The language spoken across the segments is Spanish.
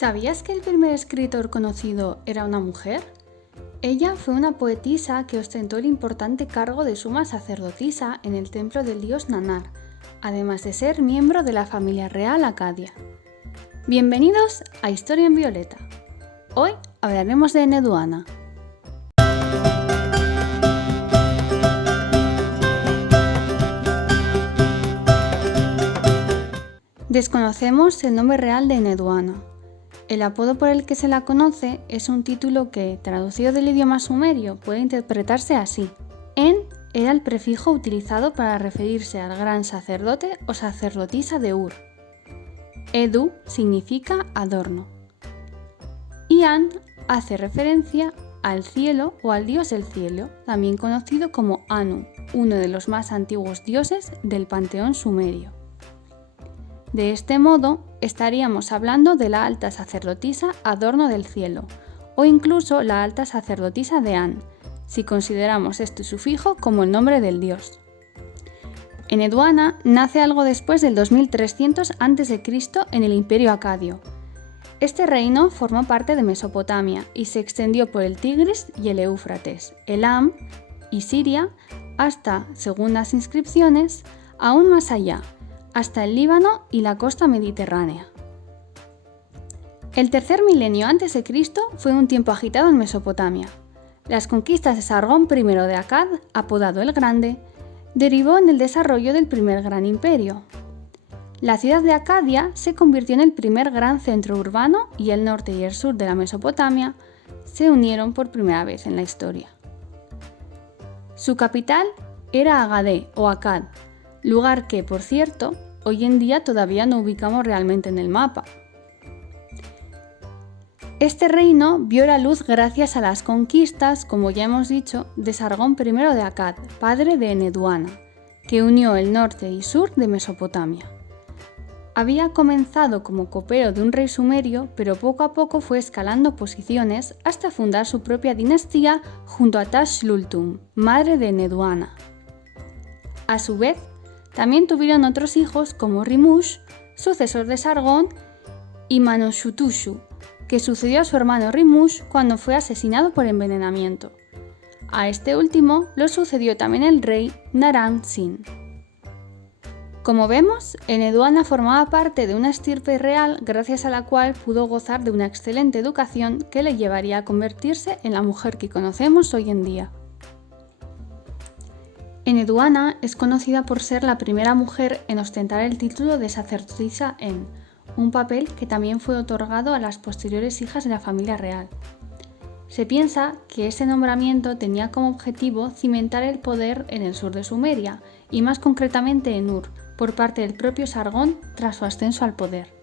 ¿Sabías que el primer escritor conocido era una mujer? Ella fue una poetisa que ostentó el importante cargo de suma sacerdotisa en el templo del dios Nanar, además de ser miembro de la familia real acadia. Bienvenidos a Historia en Violeta. Hoy hablaremos de Enheduanna. Desconocemos el nombre real de Enheduanna. El apodo por el que se la conoce es un título que, traducido del idioma sumerio, puede interpretarse así. En era el prefijo utilizado para referirse al gran sacerdote o sacerdotisa de Ur. Edu significa adorno. Y An hace referencia al cielo o al dios del cielo, también conocido como Anu, uno de los más antiguos dioses del panteón sumerio. De este modo, estaríamos hablando de la alta sacerdotisa Adorno del cielo, o incluso la alta sacerdotisa de An, si consideramos este sufijo como el nombre del dios. Enheduanna nace algo después del 2300 a.C. en el Imperio Acadio. Este reino formó parte de Mesopotamia y se extendió por el Tigris y el Éufrates, Elam y Siria, hasta, según las inscripciones, aún más allá, hasta el Líbano y la costa mediterránea. El tercer milenio a.C. fue un tiempo agitado en Mesopotamia. Las conquistas de Sargón I de Akkad, apodado el Grande, derivó en el desarrollo del primer gran imperio. La ciudad de Acadia se convirtió en el primer gran centro urbano y el norte y el sur de la Mesopotamia se unieron por primera vez en la historia. Su capital era Agadé o Akkad, lugar que, por cierto, hoy en día todavía no ubicamos realmente en el mapa. Este reino vio la luz gracias a las conquistas, como ya hemos dicho, de Sargón I de Akkad, padre de Enheduanna, que unió el norte y sur de Mesopotamia. Había comenzado como copero de un rey sumerio, pero poco a poco fue escalando posiciones hasta fundar su propia dinastía junto a Tashlultum, madre de Enheduanna. A su vez, también tuvieron otros hijos como Rimush, sucesor de Sargón, y Manoshuttushu, que sucedió a su hermano Rimush cuando fue asesinado por envenenamiento. A este último lo sucedió también el rey Naram-Sin. Como vemos, Enheduanna formaba parte de una estirpe real gracias a la cual pudo gozar de una excelente educación que le llevaría a convertirse en la mujer que conocemos hoy en día. Enheduanna es conocida por ser la primera mujer en ostentar el título de sacerdotisa En, un papel que también fue otorgado a las posteriores hijas de la familia real. Se piensa que ese nombramiento tenía como objetivo cimentar el poder en el sur de Sumeria, y más concretamente en Ur, por parte del propio Sargón tras su ascenso al poder.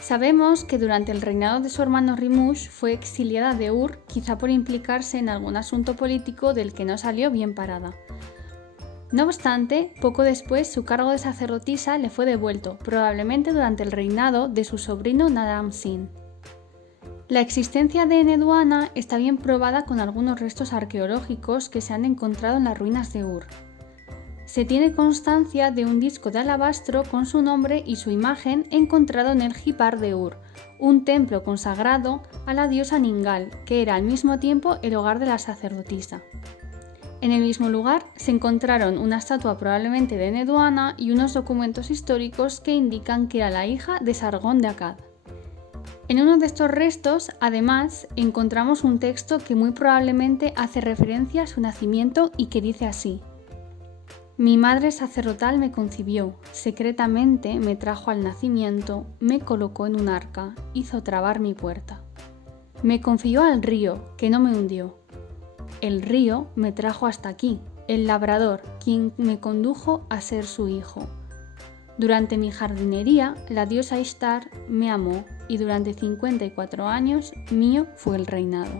Sabemos que durante el reinado de su hermano Rimush fue exiliada de Ur, quizá por implicarse en algún asunto político del que no salió bien parada. No obstante, poco después su cargo de sacerdotisa le fue devuelto, probablemente durante el reinado de su sobrino Naram-Sin. La existencia de Enheduanna está bien probada con algunos restos arqueológicos que se han encontrado en las ruinas de Ur. Se tiene constancia de un disco de alabastro con su nombre y su imagen encontrado en el Jipar de Ur, un templo consagrado a la diosa Ningal, que era al mismo tiempo el hogar de la sacerdotisa. En el mismo lugar se encontraron una estatua probablemente de Enheduanna y unos documentos históricos que indican que era la hija de Sargón de Akkad. En uno de estos restos, además, encontramos un texto que muy probablemente hace referencia a su nacimiento y que dice así: Mi madre sacerdotal me concibió, secretamente me trajo al nacimiento, me colocó en un arca, hizo trabar mi puerta. Me confió al río, que no me hundió. El río me trajo hasta aquí, el labrador, quien me condujo a ser su hijo. Durante mi jardinería, la diosa Ishtar me amó, y durante 54 años mío fue el reinado.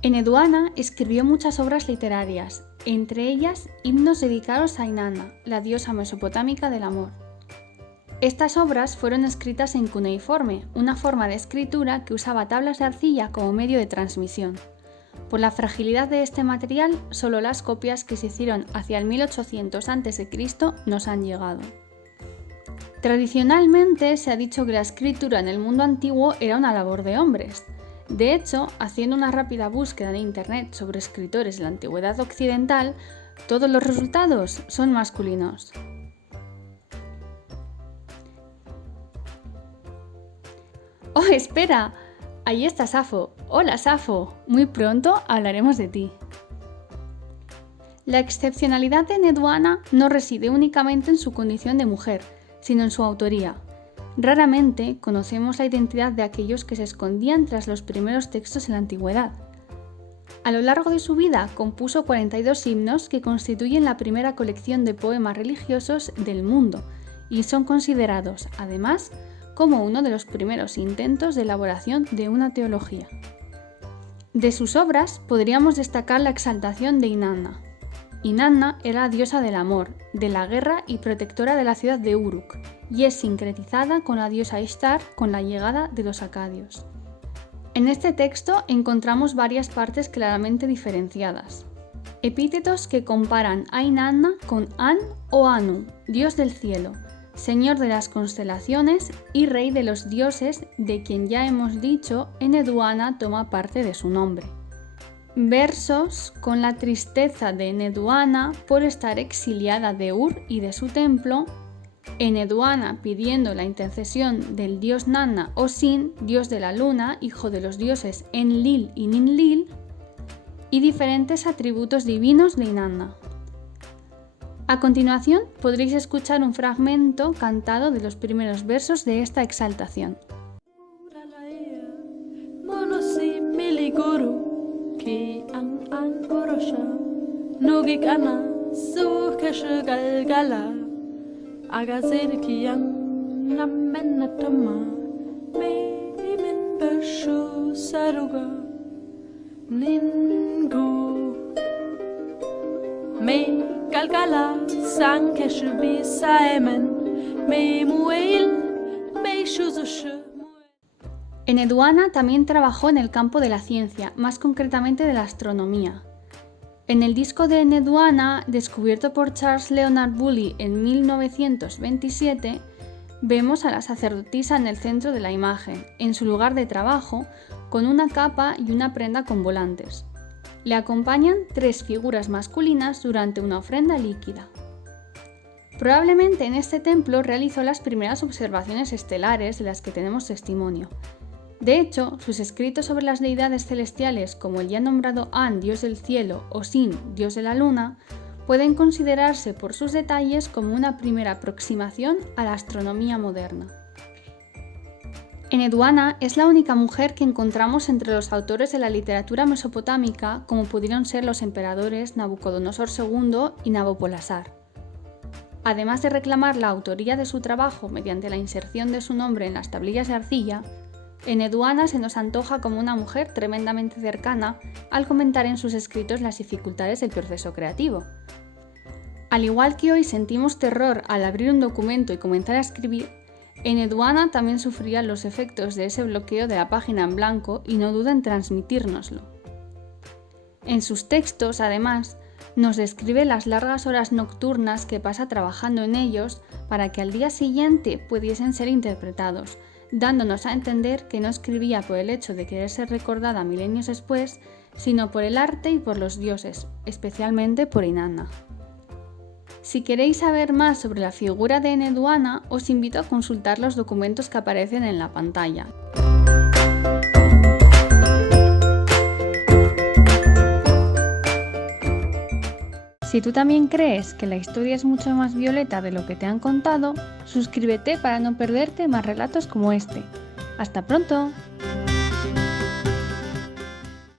Enheduanna escribió muchas obras literarias, entre ellas himnos dedicados a Inanna, la diosa mesopotámica del amor. Estas obras fueron escritas en cuneiforme, una forma de escritura que usaba tablas de arcilla como medio de transmisión. Por la fragilidad de este material, solo las copias que se hicieron hacia el 1800 a.C. nos han llegado. Tradicionalmente se ha dicho que la escritura en el mundo antiguo era una labor de hombres. De hecho, haciendo una rápida búsqueda en internet sobre escritores de la antigüedad occidental, todos los resultados son masculinos. ¡Oh, espera! Ahí está Safo. ¡Hola, Safo! Muy pronto hablaremos de ti. La excepcionalidad de Neduana no reside únicamente en su condición de mujer, sino en su autoría. Raramente conocemos la identidad de aquellos que se escondían tras los primeros textos en la antigüedad. A lo largo de su vida compuso 42 himnos que constituyen la primera colección de poemas religiosos del mundo y son considerados, además, como uno de los primeros intentos de elaboración de una teología. De sus obras podríamos destacar la exaltación de Inanna. Inanna era la diosa del amor, de la guerra y protectora de la ciudad de Uruk, y es sincretizada con la diosa Ishtar con la llegada de los acadios. En este texto encontramos varias partes claramente diferenciadas. Epítetos que comparan a Inanna con An o Anu, dios del cielo, señor de las constelaciones y rey de los dioses, de quien ya hemos dicho Eneduana toma parte de su nombre. Versos con la tristeza de Eneduana por estar exiliada de Ur y de su templo, Eneduana pidiendo la intercesión del dios Nanna o Sin, dios de la luna, hijo de los dioses Enlil y Ninlil, y diferentes atributos divinos de Inanna. A continuación podréis escuchar un fragmento cantado de los primeros versos de esta exaltación. Ki ang orosha nugik ana sukesh galgala agazir ki ang namenatama me min beshu saruga ningu me galgala sankesh bisaemen me muel me shuzush. Eneduana también trabajó en el campo de la ciencia, más concretamente de la astronomía. En el disco de Eneduana, descubierto por Charles Leonard Woolley en 1927, vemos a la sacerdotisa en el centro de la imagen, en su lugar de trabajo, con una capa y una prenda con volantes. Le acompañan 3 figuras masculinas durante una ofrenda líquida. Probablemente en este templo realizó las primeras observaciones estelares de las que tenemos testimonio. De hecho, sus escritos sobre las deidades celestiales, como el ya nombrado An, dios del cielo, o Sin, dios de la luna, pueden considerarse por sus detalles como una primera aproximación a la astronomía moderna. Eneduana es la única mujer que encontramos entre los autores de la literatura mesopotámica, como pudieron ser los emperadores Nabucodonosor II y Nabopolassar. Además de reclamar la autoría de su trabajo mediante la inserción de su nombre en las tablillas de arcilla, Eneduana se nos antoja como una mujer tremendamente cercana al comentar en sus escritos las dificultades del proceso creativo. Al igual que hoy sentimos terror al abrir un documento y comenzar a escribir, Eneduana también sufría los efectos de ese bloqueo de la página en blanco y no duda en transmitírnoslo. En sus textos, además, nos describe las largas horas nocturnas que pasa trabajando en ellos para que al día siguiente pudiesen ser interpretados, dándonos a entender que no escribía por el hecho de querer ser recordada milenios después, sino por el arte y por los dioses, especialmente por Inanna. Si queréis saber más sobre la figura de Eneduana, os invito a consultar los documentos que aparecen en la pantalla. Si tú también crees que la historia es mucho más violeta de lo que te han contado, suscríbete para no perderte más relatos como este. ¡Hasta pronto!